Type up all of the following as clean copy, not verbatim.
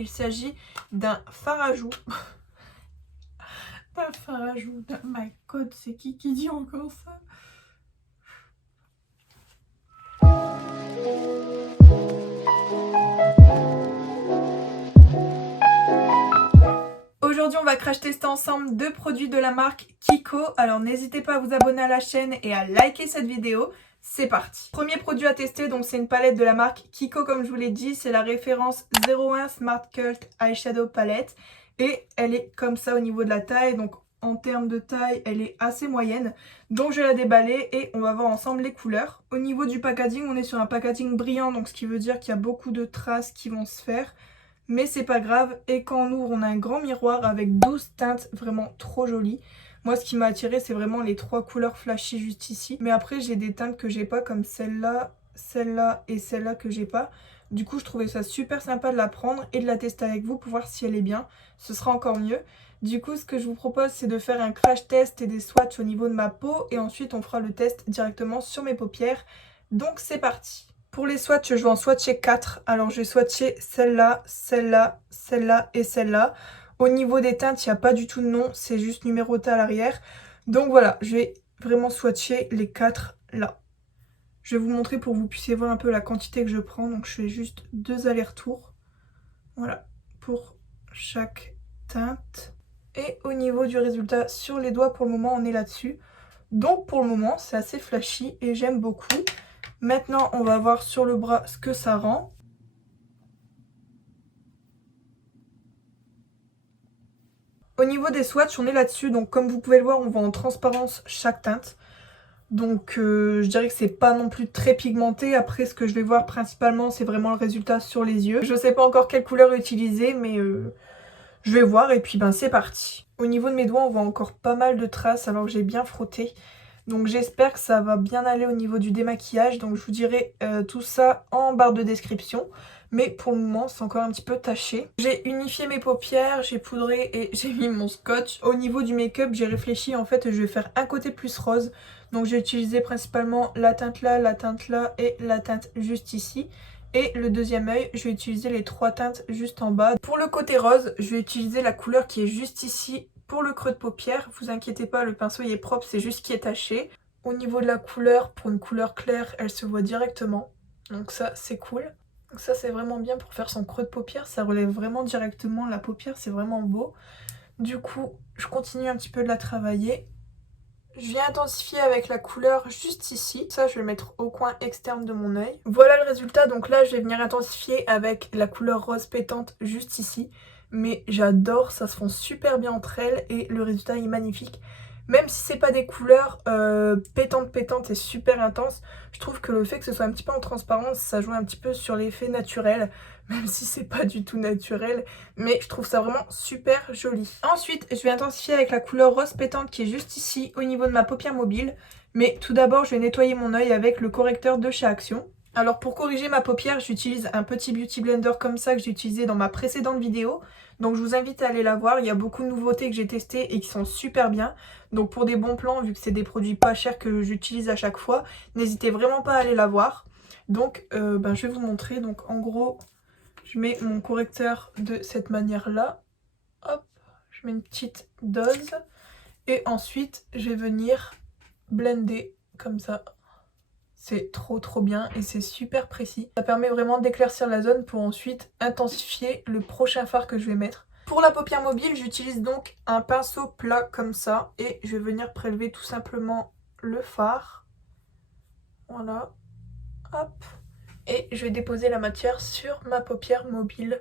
Il s'agit d'un fard à joues. Un fard à joues, oh my god, c'est qui dit encore ça? Aujourd'hui, on va crash tester ensemble 2 produits de la marque Kiko. Alors n'hésitez pas à vous abonner à la chaîne et à liker cette vidéo. C'est parti. Premier produit à tester, donc c'est une palette de la marque Kiko, comme je vous l'ai dit. C'est la référence 01 Smart Cult Eyeshadow Palette. Et elle est comme ça au niveau de la taille. Donc en termes de taille, elle est assez moyenne. Donc je vais la déballer et on va voir ensemble les couleurs. Au niveau du packaging, on est sur un packaging brillant. Donc ce qui veut dire qu'il y a beaucoup de traces qui vont se faire. Mais c'est pas grave, et quand on ouvre, on a un grand miroir avec 12 teintes vraiment trop jolies. Moi, ce qui m'a attiré, c'est vraiment les 3 couleurs flashy juste ici. Mais après, j'ai des teintes que j'ai pas, comme celle-là, celle-là et celle-là que j'ai pas. Du coup, je trouvais ça super sympa de la prendre et de la tester avec vous pour voir si elle est bien. Ce sera encore mieux. Du coup, ce que je vous propose, c'est de faire un crash test et des swatchs au niveau de ma peau. Et ensuite, on fera le test directement sur mes paupières. Donc, c'est parti. Pour les swatchs, je vais en swatcher 4. Alors je vais swatcher celle-là, celle-là, celle-là et celle-là. Au niveau des teintes, il n'y a pas du tout de nom, c'est juste numéroté à l'arrière. Donc voilà, je vais vraiment swatcher les 4 là. Je vais vous montrer pour que vous puissiez voir un peu la quantité que je prends. Donc je fais juste 2 allers-retours. Voilà, pour chaque teinte. Et au niveau du résultat sur les doigts, pour le moment, on est là-dessus. Donc pour le moment, c'est assez flashy et j'aime beaucoup. Maintenant, on va voir sur le bras ce que ça rend. Au niveau des swatchs, on est là-dessus. Donc comme vous pouvez le voir, on voit en transparence chaque teinte. Donc je dirais que c'est pas non plus très pigmenté. Après, ce que je vais voir principalement, c'est vraiment le résultat sur les yeux. Je sais pas encore quelle couleur utiliser, mais je vais voir et puis ben c'est parti. Au niveau de mes doigts, on voit encore pas mal de traces alors que j'ai bien frotté. Donc j'espère que ça va bien aller au niveau du démaquillage. Donc je vous dirai tout ça en barre de description. Mais pour le moment c'est encore un petit peu taché. J'ai unifié mes paupières, j'ai poudré et j'ai mis mon scotch. Au niveau du make-up, j'ai réfléchi, en fait je vais faire un côté plus rose. Donc j'ai utilisé principalement la teinte là et la teinte juste ici. Et le deuxième œil, je vais utiliser les 3 teintes juste en bas. Pour le côté rose, je vais utiliser la couleur qui est juste ici pour le creux de paupière. Vous inquiétez pas, le pinceau il est propre, c'est juste qui est taché. Au niveau de la couleur, pour une couleur claire, elle se voit directement. Donc ça, c'est cool. Donc ça, c'est vraiment bien pour faire son creux de paupière. Ça relève vraiment directement la paupière, c'est vraiment beau. Du coup, je continue un petit peu de la travailler. Je viens intensifier avec la couleur juste ici. Ça, je vais le mettre au coin externe de mon œil. Voilà le résultat. Donc là, je vais venir intensifier avec la couleur rose pétante juste ici. Mais j'adore, ça se fond super bien entre elles et le résultat est magnifique. Même si c'est pas des couleurs pétantes et super intenses, je trouve que le fait que ce soit un petit peu en transparence, ça joue un petit peu sur l'effet naturel, même si c'est pas du tout naturel, mais je trouve ça vraiment super joli. Ensuite, je vais intensifier avec la couleur rose pétante qui est juste ici au niveau de ma paupière mobile, mais tout d'abord je vais nettoyer mon œil avec le correcteur de chez Action. Alors pour corriger ma paupière, j'utilise un petit beauty blender comme ça que j'ai utilisé dans ma précédente vidéo. Donc je vous invite à aller la voir, il y a beaucoup de nouveautés que j'ai testées et qui sont super bien. Donc pour des bons plans, vu que c'est des produits pas chers que j'utilise à chaque fois, n'hésitez vraiment pas à aller la voir. Donc je vais vous montrer. Donc en gros, je mets mon correcteur de cette manière-là. Hop, je mets une petite dose. Et ensuite, je vais venir blender comme ça. C'est trop bien et c'est super précis. Ça permet vraiment d'éclaircir la zone pour ensuite intensifier le prochain fard que je vais mettre. Pour la paupière mobile, j'utilise donc un pinceau plat comme ça et je vais venir prélever tout simplement le fard. Voilà. Hop. Et je vais déposer la matière sur ma paupière mobile.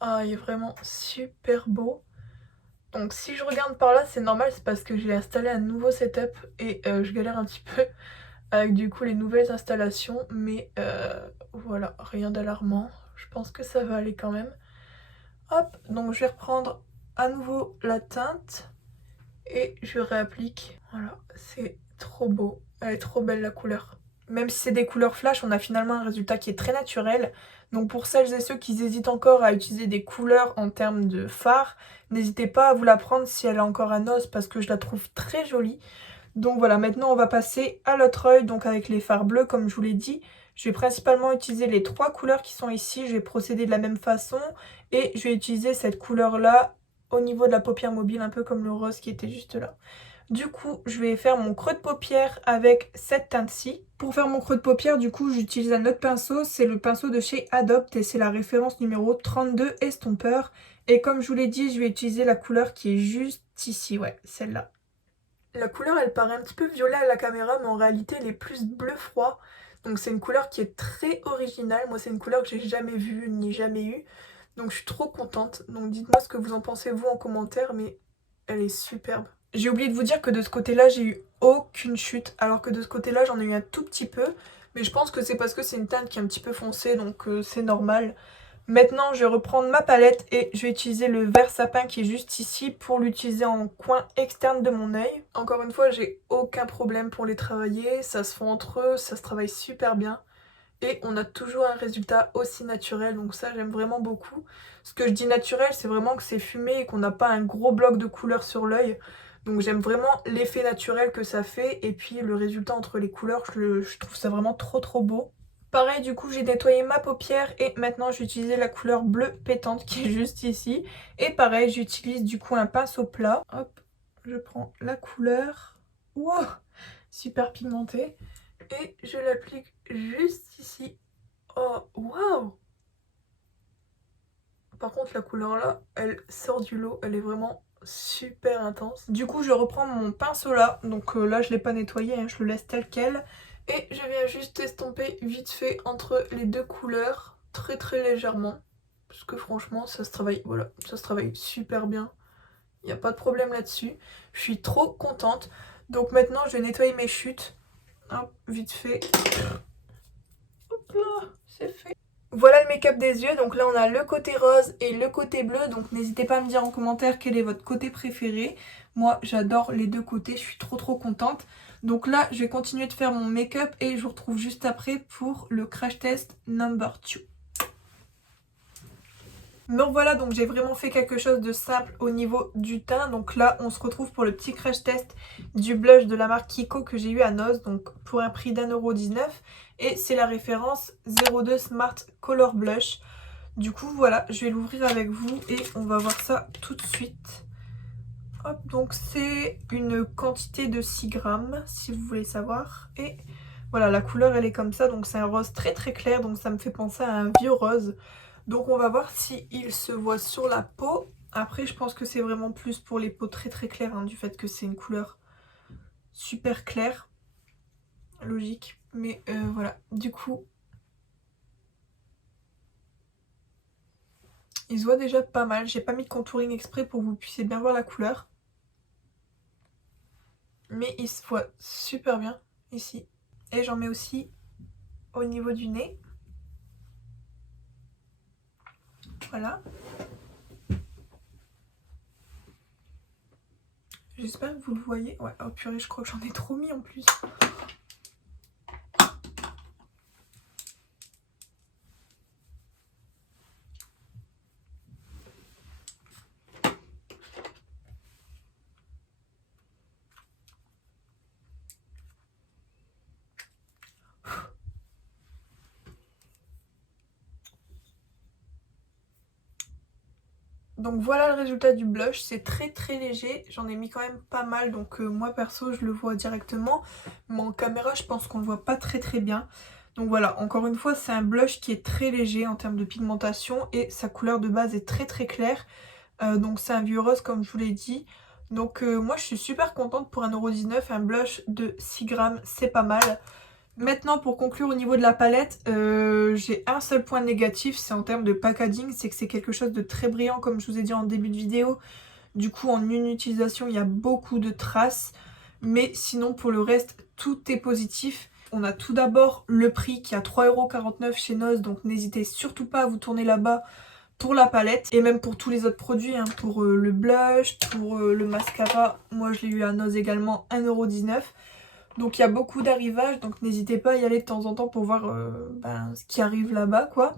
Ah, il est vraiment super beau. Donc si je regarde par là, c'est normal, c'est parce que j'ai installé un nouveau setup et je galère un petit peu avec du coup les nouvelles installations, mais voilà, rien d'alarmant. Je pense que ça va aller quand même. Hop, donc je vais reprendre à nouveau la teinte et je réapplique. Voilà, c'est trop beau, elle est trop belle la couleur. Même si c'est des couleurs flash, on a finalement un résultat qui est très naturel. Donc pour celles et ceux qui hésitent encore à utiliser des couleurs en termes de fard, n'hésitez pas à vous la prendre si elle a encore un os parce que je la trouve très jolie. Donc voilà, maintenant on va passer à l'autre œil, donc avec les fards bleus comme je vous l'ai dit. Je vais principalement utiliser les 3 couleurs qui sont ici, je vais procéder de la même façon et je vais utiliser cette couleur là au niveau de la paupière mobile, un peu comme le rose qui était juste là. Du coup, je vais faire mon creux de paupière avec cette teinte-ci. Pour faire mon creux de paupière, du coup, j'utilise un autre pinceau. C'est le pinceau de chez Adopt et c'est la référence numéro 32 estompeur. Et comme je vous l'ai dit, je vais utiliser la couleur qui est juste ici, ouais, celle-là. La couleur, elle paraît un petit peu violet à la caméra, mais en réalité, elle est plus bleu froid. Donc c'est une couleur qui est très originale. Moi, c'est une couleur que j'ai jamais vue ni jamais eue. Donc je suis trop contente. Donc dites-moi ce que vous en pensez vous en commentaire, mais elle est superbe. J'ai oublié de vous dire que de ce côté-là, j'ai eu aucune chute, alors que de ce côté-là, j'en ai eu un tout petit peu. Mais je pense que c'est parce que c'est une teinte qui est un petit peu foncée, donc c'est normal. Maintenant, je vais reprendre ma palette et je vais utiliser le vert sapin qui est juste ici pour l'utiliser en coin externe de mon œil. Encore une fois, j'ai aucun problème pour les travailler, ça se fond entre eux, ça se travaille super bien. Et on a toujours un résultat aussi naturel, donc ça j'aime vraiment beaucoup. Ce que je dis naturel, c'est vraiment que c'est fumé et qu'on n'a pas un gros bloc de couleur sur l'œil. Donc j'aime vraiment l'effet naturel que ça fait et puis le résultat entre les couleurs, je trouve ça vraiment trop beau. Pareil, du coup, j'ai nettoyé ma paupière et maintenant je vais utiliser la couleur bleue pétante qui est juste ici. Et pareil, j'utilise du coup un pinceau plat. Hop, je prends la couleur. Wow, super pigmentée. Et je l'applique juste ici. Oh, waouh! Par contre, la couleur là, elle sort du lot. Elle est vraiment super intense. Du coup, je reprends mon pinceau là. Donc là, je ne l'ai pas nettoyé, hein, je le laisse tel quel. Et je viens juste estomper vite fait entre les deux couleurs, très légèrement. Parce que franchement, ça se travaille, voilà, ça se travaille super bien. Il n'y a pas de problème là-dessus. Je suis trop contente. Donc maintenant, je vais nettoyer mes chutes. Hop, vite fait. Hop là, c'est fait. Voilà le make-up des yeux, donc là on a le côté rose et le côté bleu, donc n'hésitez pas à me dire en commentaire quel est votre côté préféré. Moi j'adore les deux côtés, je suis trop contente. Donc là je vais continuer de faire mon make-up et je vous retrouve juste après pour le crash test number 2. Donc voilà, donc j'ai vraiment fait quelque chose de simple au niveau du teint. Donc là on se retrouve pour le petit crash test du blush de la marque Kiko que j'ai eu à Noz, donc pour un prix d'1,19 €. Et c'est la référence 02 Smart Color Blush. Du coup voilà, je vais l'ouvrir avec vous et on va voir ça tout de suite. Hop, donc c'est une quantité de 6 grammes si vous voulez savoir. Et voilà, la couleur elle est comme ça, donc c'est un rose très clair, donc ça me fait penser à un vieux rose. Donc on va voir si il se voit sur la peau. Après je pense que c'est vraiment plus pour les peaux très claires, hein, du fait que c'est une couleur super claire. Logique, mais voilà, du coup il se voit déjà pas mal. J'ai pas mis de contouring exprès pour que vous puissiez bien voir la couleur. Mais il se voit super bien ici. Et j'en mets aussi au niveau du nez. Voilà. J'espère que vous le voyez. Ouais, oh purée, je crois que j'en ai trop mis en plus. Donc voilà le résultat du blush, c'est très léger, j'en ai mis quand même pas mal, donc moi perso je le vois directement, mais en caméra je pense qu'on le voit pas très bien. Donc voilà, encore une fois c'est un blush qui est très léger en termes de pigmentation et sa couleur de base est très claire, donc c'est un vieux rose comme je vous l'ai dit. Donc moi je suis super contente pour 1,19 €, un blush de 6 grammes c'est pas mal. Maintenant pour conclure au niveau de la palette, j'ai un seul point négatif, c'est en termes de packaging, c'est que c'est quelque chose de très brillant comme je vous ai dit en début de vidéo. Du coup en une utilisation il y a beaucoup de traces, mais sinon pour le reste tout est positif. On a tout d'abord le prix qui est à 3,49 € chez Noz, donc n'hésitez surtout pas à vous tourner là-bas pour la palette et même pour tous les autres produits, hein, pour le blush, pour le mascara. Moi je l'ai eu à Noz également, 1,19 €. Donc il y a beaucoup d'arrivages, donc n'hésitez pas à y aller de temps en temps pour voir ce qui arrive là-bas quoi.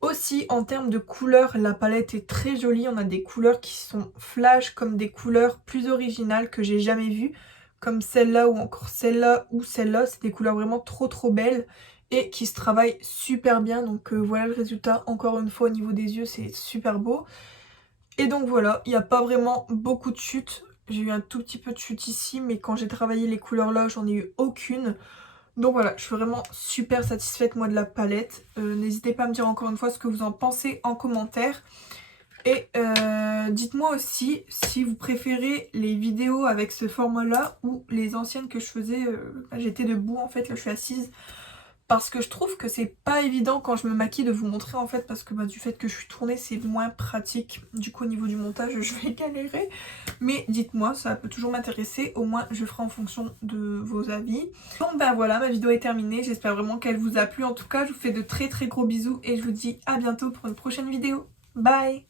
Aussi en termes de couleurs, la palette est très jolie, on a des couleurs qui sont flash comme des couleurs plus originales que j'ai jamais vues, comme celle-là ou encore celle-là ou celle-là, c'est des couleurs vraiment trop belles. et qui se travaille super bien. Donc voilà le résultat, encore une fois au niveau des yeux c'est super beau. Et donc voilà, il n'y a pas vraiment beaucoup de chutes. J'ai eu un tout petit peu de chute ici, mais quand j'ai travaillé les couleurs là, j'en ai eu aucune. Donc voilà, je suis vraiment super satisfaite moi de la palette. N'hésitez pas à me dire encore une fois ce que vous en pensez en commentaire. Et dites-moi aussi si vous préférez les vidéos avec ce format là ou les anciennes que je faisais, j'étais debout en fait, là je suis assise. Parce que je trouve que c'est pas évident quand je me maquille de vous montrer en fait, parce que du fait que je suis tournée c'est moins pratique. Du coup au niveau du montage je vais galérer. Mais dites-moi, ça peut toujours m'intéresser, au moins je ferai en fonction de vos avis. Donc ben voilà, ma vidéo est terminée, j'espère vraiment qu'elle vous a plu. En tout cas je vous fais de très très gros bisous et je vous dis à bientôt pour une prochaine vidéo. Bye!